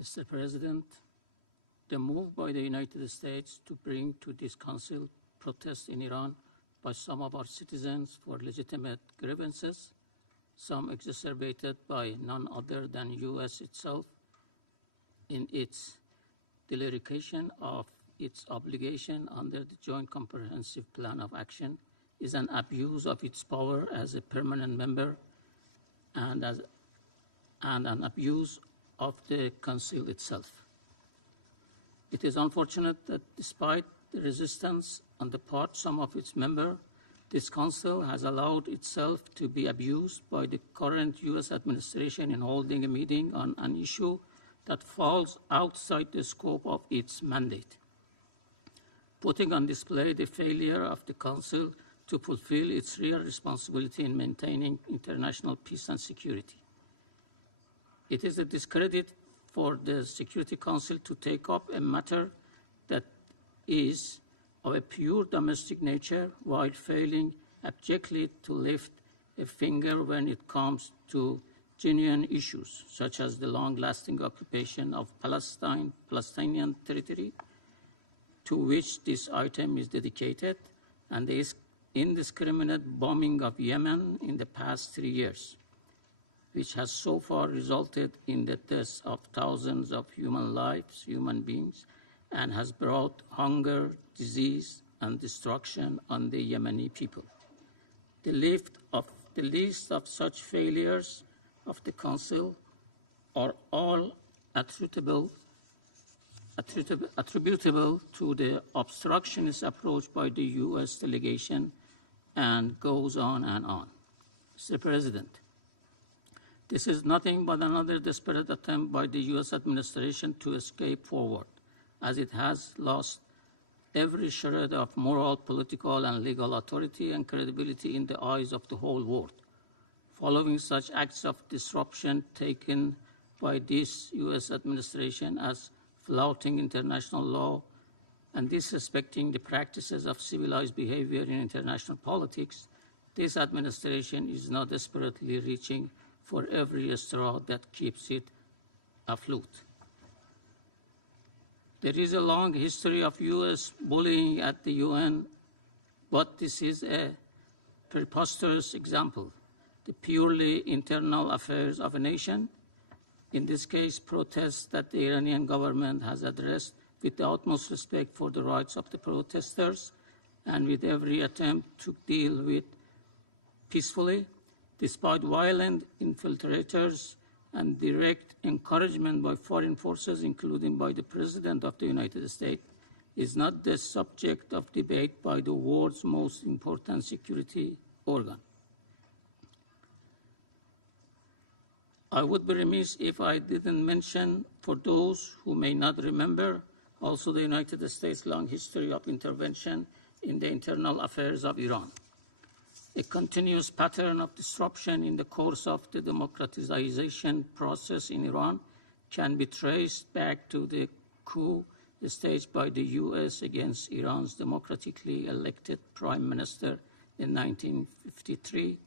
Mr. President, the move by the United States to bring to this Council protests in Iran by some of our citizens for legitimate grievances, some exacerbated by none other than U.S. itself in its dereliction of its obligation under the Joint Comprehensive Plan of Action, is an abuse of its power as a permanent member and an abuse of the Council itself. It is unfortunate that despite the resistance on the part of some of its members, this Council has allowed itself to be abused by the current U.S. administration in holding a meeting on an issue that falls outside the scope of its mandate, putting on display the failure of the Council to fulfill its real responsibility in maintaining international peace and security. It is a discredit for the Security Council to take up a matter that is of a pure domestic nature while failing abjectly to lift a finger when it comes to genuine issues, such as the long-lasting occupation of Palestinian territory, to which this item is dedicated, and the indiscriminate bombing of Yemen in the past 3 years, which has so far resulted in the deaths of thousands of human beings, and has brought hunger, disease, and destruction on the Yemeni people. The list of such failures of the Council are all attributable to the obstructionist approach by the U.S. delegation and goes on and on. Mr. President, this is nothing but another desperate attempt by the U.S. administration to escape forward, as it has lost every shred of moral, political, and legal authority and credibility in the eyes of the whole world. Following such acts of disruption taken by this U.S. administration as flouting international law and disrespecting the practices of civilized behavior in international politics, this administration is now desperately reaching for every straw that keeps it afloat. There is a long history of U.S. bullying at the UN, but this is a preposterous example. The purely internal affairs of a nation, in this case, protests that the Iranian government has addressed with the utmost respect for the rights of the protesters and with every attempt to deal with peacefully, despite violent infiltrators and direct encouragement by foreign forces, including by the President of the United States, is not the subject of debate by the world's most important security organ. I would be remiss if I didn't mention, for those who may not remember, also the United States' long history of intervention in the internal affairs of Iran. A continuous pattern of disruption in the course of the democratization process in Iran can be traced back to the coup staged by the U.S. against Iran's democratically elected prime minister in 1953.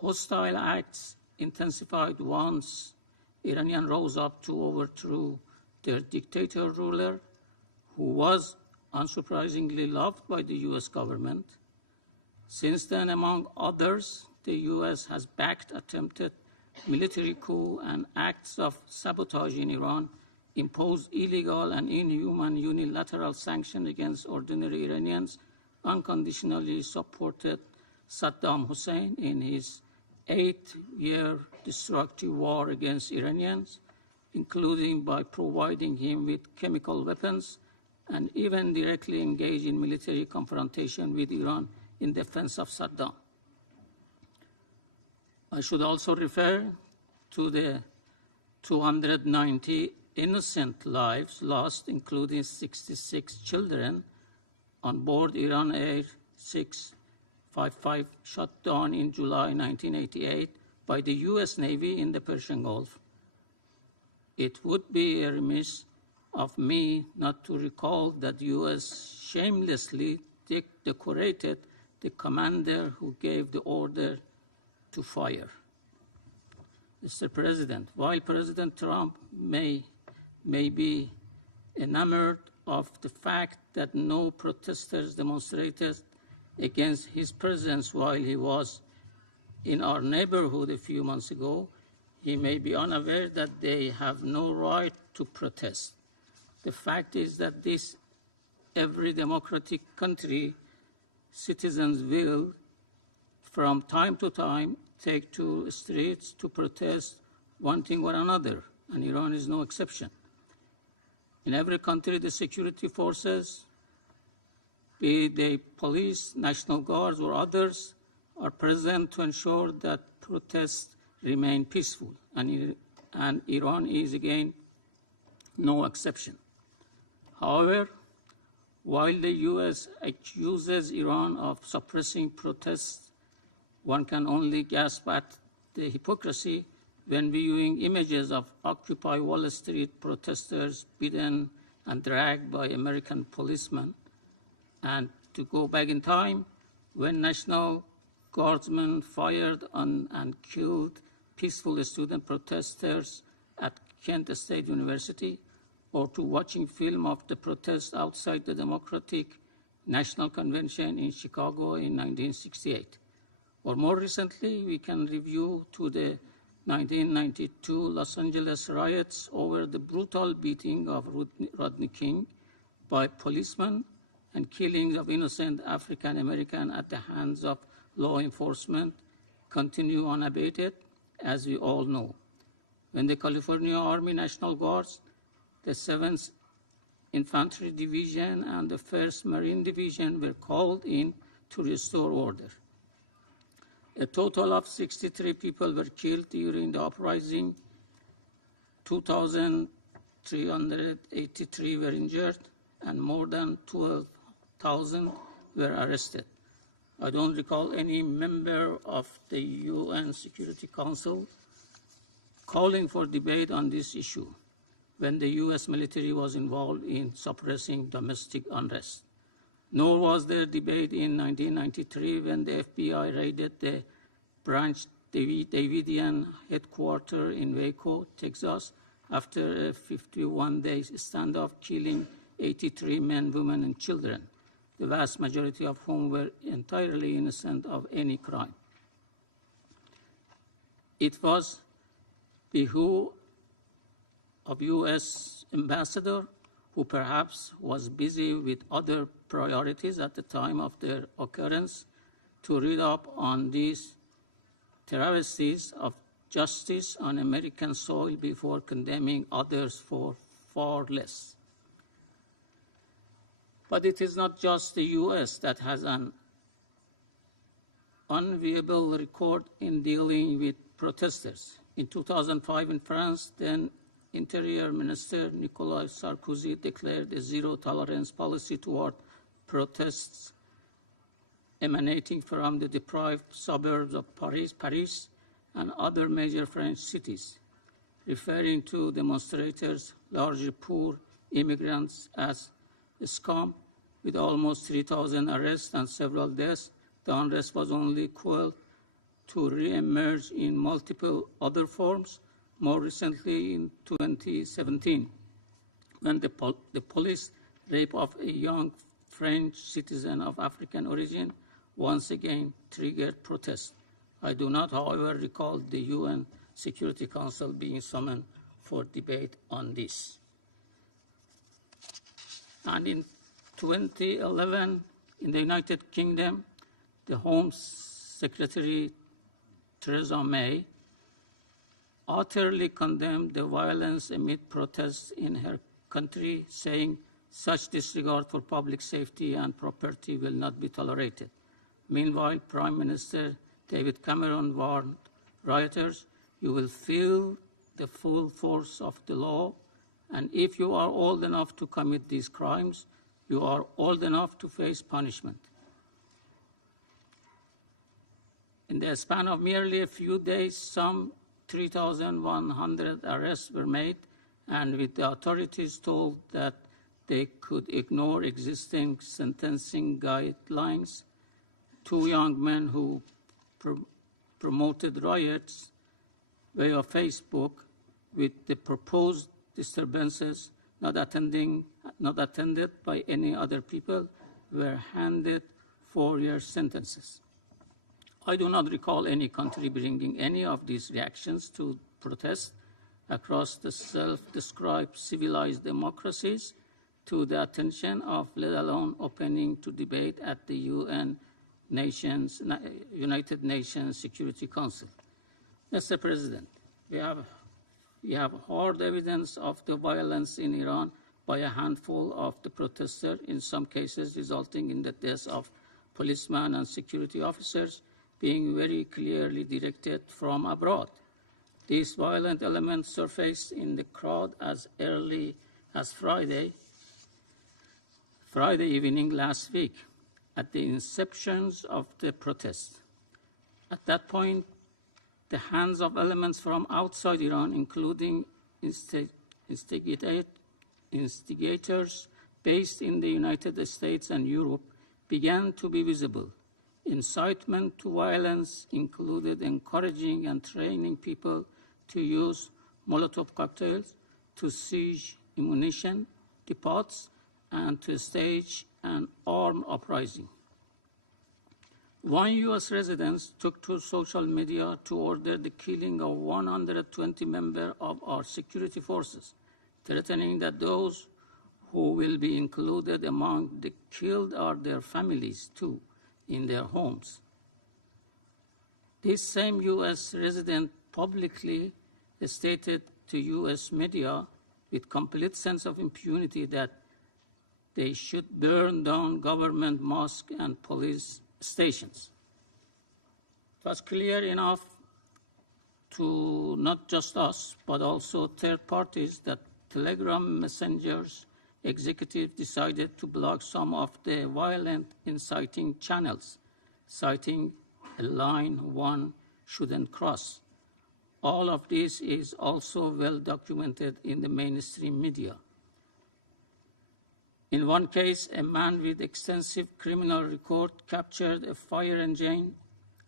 Hostile acts intensified once Iranians rose up to overthrow their dictator ruler, who was unsurprisingly loved by the U.S. government. Since then, among others, the U.S. has backed attempted military coup and acts of sabotage in Iran, imposed illegal and inhuman unilateral sanctions against ordinary Iranians, unconditionally supported Saddam Hussein in his 8-year destructive war against Iranians, including by providing him with chemical weapons, and even directly engaged in military confrontation with Iran in defense of Saddam. I should also refer to the 290 innocent lives lost, including 66 children, on board Iran Air 655, shot down in July 1988 by the U.S. Navy in the Persian Gulf. It would be remiss of me not to recall that the U.S. shamelessly decorated the commander who gave the order to fire. Mr. President, while President Trump may be enamored of the fact that no protesters demonstrated against his presence while he was in our neighborhood a few months ago, he may be unaware that they have no right to protest. The fact is that every democratic country, citizens will, from time to time, take to streets to protest one thing or another, and Iran is no exception. In every country, the security forces, be they police, national guards, or others, are present to ensure that protests remain peaceful, and Iran is, again, no exception. However, while the U.S. accuses Iran of suppressing protests, one can only gasp at the hypocrisy when viewing images of Occupy Wall Street protesters beaten and dragged by American policemen, and to go back in time when National Guardsmen fired on and killed peaceful student protesters at Kent State University, or to watching film of the protests outside the Democratic National Convention in Chicago in 1968. Or more recently, we can review to the 1992 Los Angeles riots over the brutal beating of Rodney King by policemen and killings of innocent African Americans at the hands of law enforcement continue unabated, as we all know. When the California Army National Guards, the 7th Infantry Division, and the 1st Marine Division were called in to restore order. A total of 63 people were killed during the uprising, 2,383 were injured, and more than 12,000 were arrested. I don't recall any member of the UN Security Council calling for debate on this issue when the US military was involved in suppressing domestic unrest. Nor was there debate in 1993 when the FBI raided the Branch Davidian headquarters in Waco, Texas, after a 51-day standoff, killing 83 men, women, and children, the vast majority of whom were entirely innocent of any crime. It was the behoof of U.S. ambassador, who perhaps was busy with other priorities at the time of their occurrence, to read up on these travesties of justice on American soil before condemning others for far less. But it is not just the U.S. that has an unenviable record in dealing with protesters. In 2005 in France, then Interior Minister Nicolas Sarkozy declared a zero-tolerance policy toward protests emanating from the deprived suburbs of Paris and other major French cities, referring to demonstrators, largely poor immigrants, as scum. With almost 3,000 arrests and several deaths, the unrest was only quelled to re-emerge in multiple other forms, more recently in 2017, when the police rape of a young French citizen of African origin once again triggered protests. I do not, however, recall the UN Security Council being summoned for debate on this. And in 2011, in the United Kingdom, the Home Secretary Theresa May utterly condemned the violence amid protests in her country, saying such disregard for public safety and property will not be tolerated. Meanwhile, Prime Minister David Cameron warned rioters, "You will feel the full force of the law, and if you are old enough to commit these crimes, you are old enough to face punishment." In the span of merely a few days, some 3,100 arrests were made, and with the authorities told that they could ignore existing sentencing guidelines, 2 young men who promoted riots via Facebook with the proposed disturbances not attended by any other people were handed 4-year sentences. I do not recall any country bringing any of these reactions to protests across the self-described civilized democracies to the attention of, let alone opening to debate at the United Nations Security Council. Mr. President, we have hard evidence of the violence in Iran by a handful of the protesters, in some cases resulting in the deaths of policemen and security officers, being very clearly directed from abroad. These violent elements surfaced in the crowd as early as Friday evening last week, at the inceptions of the protest. At that point, the hands of elements from outside Iran, including instigators based in the United States and Europe, began to be visible. Incitement to violence included encouraging and training people to use Molotov cocktails, to siege ammunition depots, and to stage an armed uprising. One U.S. resident took to social media to order the killing of 120 members of our security forces, threatening that those who will be included among the killed are their families too, in their homes. This same U.S. resident publicly stated to U.S. media with complete sense of impunity that they should burn down government mosques and police stations. It was clear enough to not just us, but also third parties that Telegram messengers executives decided to block some of the violent inciting channels, citing a line one shouldn't cross. All of this is also well documented in the mainstream media. In one case, a man with extensive criminal record captured a fire engine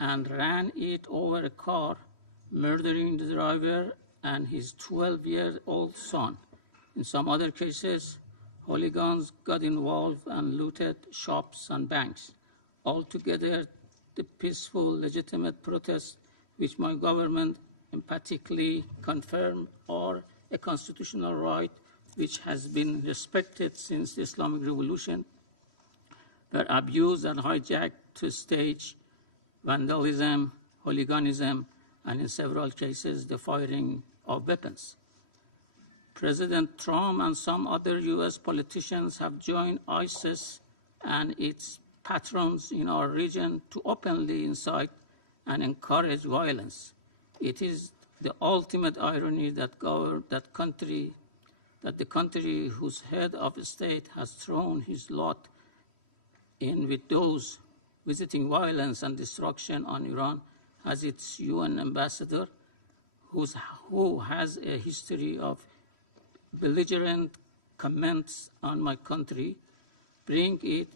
and ran it over a car, murdering the driver and his 12-year-old son. In some other cases, hooligans got involved and looted shops and banks. Altogether, the peaceful, legitimate protests, which my government emphatically confirmed are a constitutional right which has been respected since the Islamic Revolution, were abused and hijacked to stage vandalism, hooliganism, and in several cases, the firing of weapons. President Trump and some other U.S. politicians have joined ISIS and its patrons in our region to openly incite and encourage violence. It is the ultimate irony that the country whose head of state has thrown his lot in with those visiting violence and destruction on Iran has its UN ambassador, who has a history of belligerent comments on my country, bring it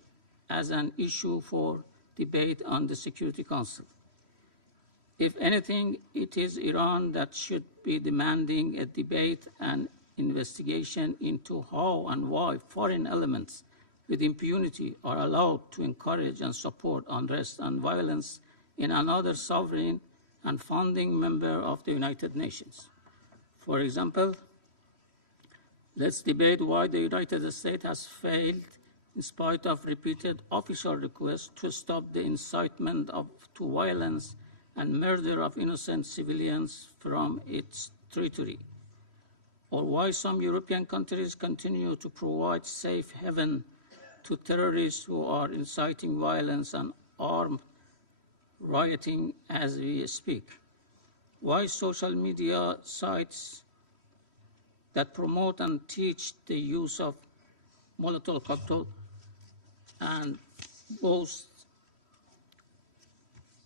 as an issue for debate on the Security Council. If anything, it is Iran that should be demanding a debate and investigation into how and why foreign elements with impunity are allowed to encourage and support unrest and violence in another sovereign and founding member of the United Nations. For example, let's debate why the United States has failed, in spite of repeated official requests, to stop the incitement to violence and murder of innocent civilians from its territory, or why some European countries continue to provide safe haven to terrorists who are inciting violence and armed rioting as we speak, why social media sites that promote and teach the use of Molotov cocktail and boast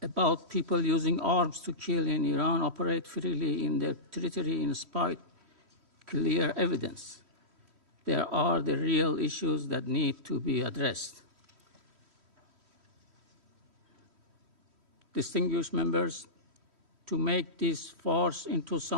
about people using arms to kill in Iran operate freely in their territory in spite of clear evidence. There are the real issues that need to be addressed. Distinguished members, to make this farce into something